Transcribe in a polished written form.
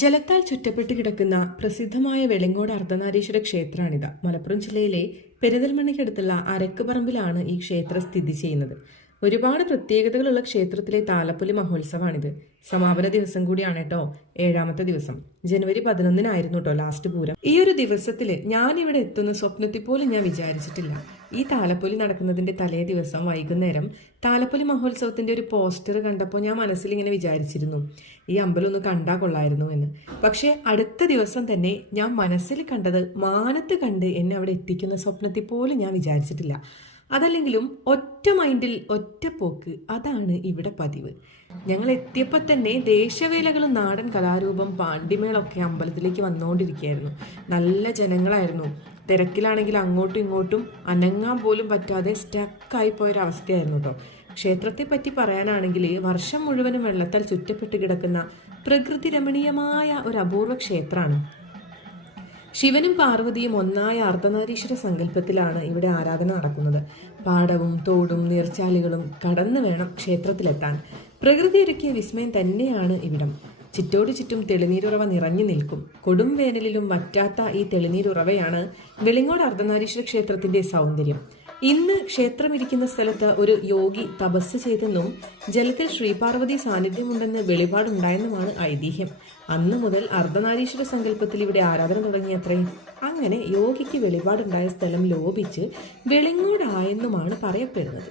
ജലത്താൽ ചുറ്റപ്പെട്ട് കിടക്കുന്ന പ്രസിദ്ധമായ വെളിങ്ങോട് അർദ്ധനാരീശ്വര ക്ഷേത്രമാണിത്. മലപ്പുറം ജില്ലയിലെ പെരിന്തൽമണ്ണയ്ക്കടുത്തുള്ള അരക്കുപറമ്പിലാണ് ഈ ക്ഷേത്രം സ്ഥിതി ചെയ്യുന്നത്. ഒരുപാട് പ്രത്യേകതകളുള്ള ക്ഷേത്രത്തിലെ താലപ്പൊലി മഹോത്സവമാണിത്. സമാപന ദിവസം കൂടിയാണ് കേട്ടോ, 7ാമത്തെ ദിവസം. ജനുവരി 11-നായിരുന്നു കേട്ടോ ലാസ്റ്റ് പൂരം. ഈ ഒരു ദിവസത്തിൽ ഞാൻ ഇവിടെ എത്തുന്ന സ്വപ്നത്തിൽ പോലും ഞാൻ വിചാരിച്ചിട്ടില്ല. ഈ താലപ്പൊലി നടക്കുന്നതിന്റെ തലേ ദിവസം വൈകുന്നേരം താലപ്പൊലി മഹോത്സവത്തിന്റെ ഒരു പോസ്റ്റർ കണ്ടപ്പോൾ ഞാൻ മനസ്സിൽ ഇങ്ങനെ വിചാരിച്ചിരുന്നു, ഈ അമ്പലം ഒന്ന് കണ്ടാൽ കൊള്ളായിരുന്നു എന്ന്. പക്ഷേ അടുത്ത ദിവസം തന്നെ ഞാൻ മനസ്സിൽ കണ്ടത് മാനത്ത് കണ്ട് എന്നെ അവിടെ എത്തിക്കുന്ന സ്വപ്നത്തിൽ പോലും ഞാൻ വിചാരിച്ചിട്ടില്ല. അതല്ലെങ്കിലും ഒറ്റ മൈൻഡിൽ ഒറ്റ പോക്ക്, അതാണ് ഇവിടെ പതിവ്. ഞങ്ങൾ എത്തിയപ്പോൾ തന്നെ ദേശവേലകളും നാടൻ കലാരൂപം പാണ്ടിമേളൊക്കെ അമ്പലത്തിലേക്ക് വന്നുകൊണ്ടിരിക്കുകയായിരുന്നു. നല്ല ജനങ്ങളായിരുന്നു. തിരക്കിലാണെങ്കിൽ അങ്ങോട്ടും ഇങ്ങോട്ടും അനങ്ങാൻ പോലും പറ്റാതെ സ്റ്റക്കായി പോയൊരവസ്ഥയായിരുന്നു കേട്ടോ. ക്ഷേത്രത്തെ പറ്റി പറയാനാണെങ്കിൽ വർഷം മുഴുവനും വെള്ളത്താൽ ചുറ്റപ്പെട്ട് കിടക്കുന്ന പ്രകൃതി രമണീയമായ ഒരു അപൂർവ ക്ഷേത്രമാണ്. ശിവനും പാർവതിയും ഒന്നായ അർദ്ധനാരീശ്വര സങ്കല്പത്തിലാണ് ഇവിടെ ആരാധന നടക്കുന്നത്. പാടവും തോടും നീർച്ചാലുകളും കടന്നു വേണം ക്ഷേത്രത്തിലെത്താൻ. പ്രകൃതി ഒരുക്കിയ വിസ്മയം തന്നെയാണ് ഇവിടം. ചുറ്റോട് ചുറ്റും തെളിനീരുറവ നിറഞ്ഞു നിൽക്കും. കൊടും വേനലിലും വറ്റാത്ത ഈ തെളിനീരുറവയാണ് വെളിങ്ങോട് അർദ്ധനാരീശ്വര ക്ഷേത്രത്തിന്റെ സൗന്ദര്യം. ഇന്ന് ക്ഷേത്രമിരിക്കുന്ന സ്ഥലത്ത് ഒരു യോഗി തപസ് ചെയ്തെന്നും ജലത്തിൽ ശ്രീപാർവതി സാന്നിധ്യമുണ്ടെന്ന് വെളിപാടുണ്ടായെന്നുമാണ് ഐതിഹ്യം. അന്ന് മുതൽ അർദ്ധനാരീശ്വര സങ്കല്പത്തിൽ ഇവിടെ ആരാധന തുടങ്ങിയത്രേ. അങ്ങനെ യോഗിക്ക് വെളിപാടുണ്ടായ സ്ഥലം ലോപിച്ച് വെളിങ്ങോടായെന്നുമാണ് പറയപ്പെടുന്നത്.